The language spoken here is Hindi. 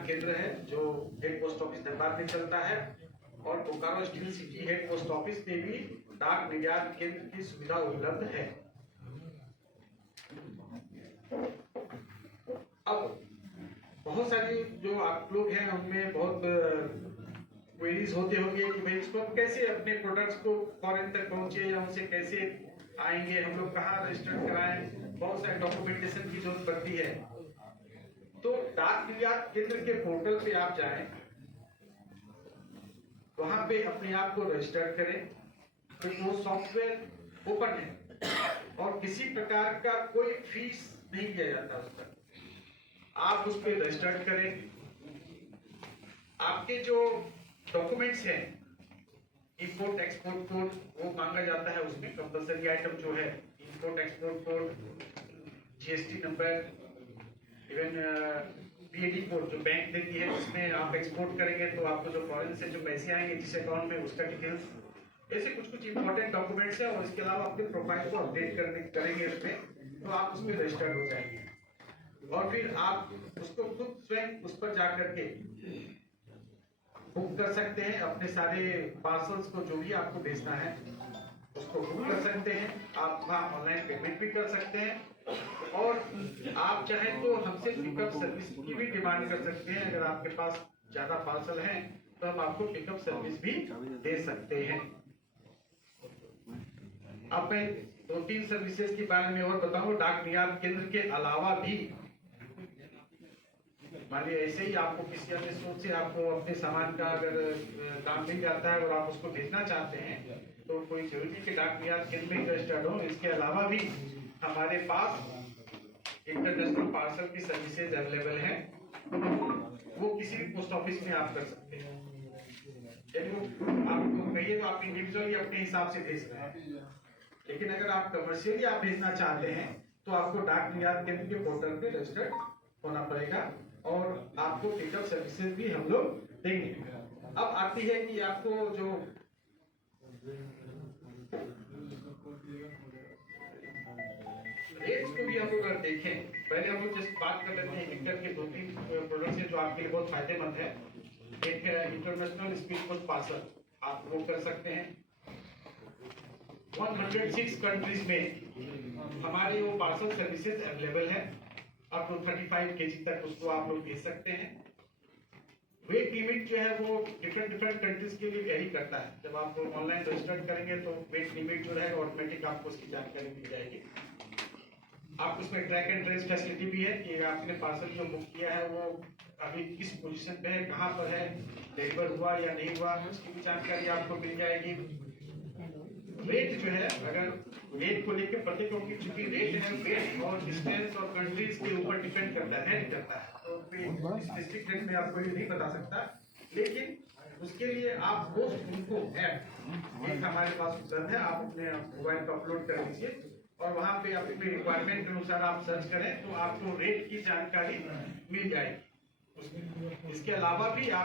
केंद्र है जो हेड पोस्ट ऑफिस धनबाद में चलता है और Bokaro steel city head post office में भी डाक निर्यात केंद्र की सुविधा उपलब्ध है। अब बहुत सारी जो आप लोग हैं उनमें बहुत क्वेरीज होते होंगे कि भाई इसको हम कैसे अपने प्रोडक्ट्स को फॉरेन तक पहुंचे या उनसे कैसे आएंगे, हम लोग कहाँ रजिस्टर कराएं, बहुत सारे डॉक्यूमेंटेशन की जरूरत पड़ती है। तो डाक निर्यात केंद्र के पोर्टल पे आप जाएं, वहां पे अपने आप को रजिस्टर करें। तो वो सॉफ्टवेयर ओपन है और किसी प्रकार का कोई फीस नहीं लिया जाता उस पर। आप उस पर रजिस्टर करें। आपके जो डॉक्यूमेंट्स हैं, इंपोर्ट एक्सपोर्ट कोड वो मांगा जाता है, उसमें कंपलसरी आइटम जो है import export code, GST number, even PAD code जो बैंक देती है, इसमें आप एक्सपोर्ट करेंगे तो आपको जो फॉरेन से जो पैसे आएंगे जिस अकाउंट में उसका डिटेल्स, ऐसे कुछ कुछ इंपॉर्टेंट डॉक्यूमेंट्स है। और इसके अलावा अपने प्रोफाइल को अपडेट करेंगे उसमें, तो आप उसमें रजिस्टर्ड हो जाएंगे। और फिर आप उसको खुद स्वयं उस पर जाकर के बुक कर सकते हैं। अपने सारे पार्सल्स को जो भी आपको भेजना है उसको बुक कर सकते हैं। आप वहाँ ऑनलाइन पेमेंट भी कर सकते हैं और आप चाहें तो हमसे पिकअप सर्विस की भी डिमांड कर सकते हैं। अगर आपके पास ज्यादा पार्सल हैं तो हम आपको पिकअप सर्विस भी दे सकते हैं। अब मैं 2-3 सर्विसेज के बारे में और बताऊं। डाक निर्यात केंद्र के अलावा भी मान लीजिए ऐसे ही आपको किसी अन्य सोच से आपको अपने सामान का अगर दाम मिल जाता है और आप उसको भेजना चाहते हैं तो कोई जरूरी कि डाक निर्यात केंद्र में रजिस्टर्ड हो। इसके अलावा भी हमारे पास इंटरनेशनल पार्सल की सर्विसेज अवेलेबल है, वो किसी भी पोस्ट ऑफिस में आप कर सकते हैं। यदि वो आपको कहिए तो आप इंडिविजुअली अपने हिसाब से भेज रहे हैं, लेकिन अगर आप कमर्शियली आप भेजना चाहते हैं तो आपको डाक निर्यात केंद्र के पोर्टल पे रजिस्टर्ड होना पड़ेगा और आपको पिकअप सर्विसेज भी हम लोग देंगे। अब आती है कि आपको जो रेट्स को भी हम लोग अगर देखें, पहले हम लोग जस्ट बात कर लेते हैं इंटर के 2-3 प्रोडक्ट्स हैं जो आपके लिए बहुत फायदेमंद है। एक है इंटरनेशनल स्पीड पोस्ट पार्सल, आप वो कर सकते हैं। 106 कंट्रीज में हमारे वो पार्सल सर्विसेज अवेलेबल है। अप टू 35 केजी तक उसको आप लोग भेज सकते हैं। वेट लिमिट जो है वो डिफरेंट कंट्रीज के लिए वैरी करता है। जब आप ऑनलाइन रजिस्टर करेंगे तो वेट लिमिट जो रहेगा ऑटोमेटिक आपको उसकी जानकारी मिल जाएगी। आप उसमें ट्रैक एंड ट्रेस फैसिलिटी भी है कि आपने पार्सल जो बुक किया है वो अभी किस पोजीशन पे है, कहाँ पर है, डिलीवर हुआ या नहीं हुआ, उसकी भी जानकारी आपको मिल जाएगी। रेट जो है, अगर रेट को लेकर पते, क्योंकि चूंकि रेट है वेट और डिस्टेंस और कंट्रीज के ऊपर डिपेंड करता है, तो स्पेसिफिक रेट में आपको ये नहीं बता सकता, लेकिन उसके लिए आप पोस्ट उनको ऐप एक हमारे पास उपलब्ध है, आप अपने मोबाइल पर अपलोड कर दीजिए और वहां पे अपने रिक्वायरमेंट के अनुसार आप सर्च करें तो आपको रेट की जानकारी मिल जाएगी उसमें। इसके अलावा भी आप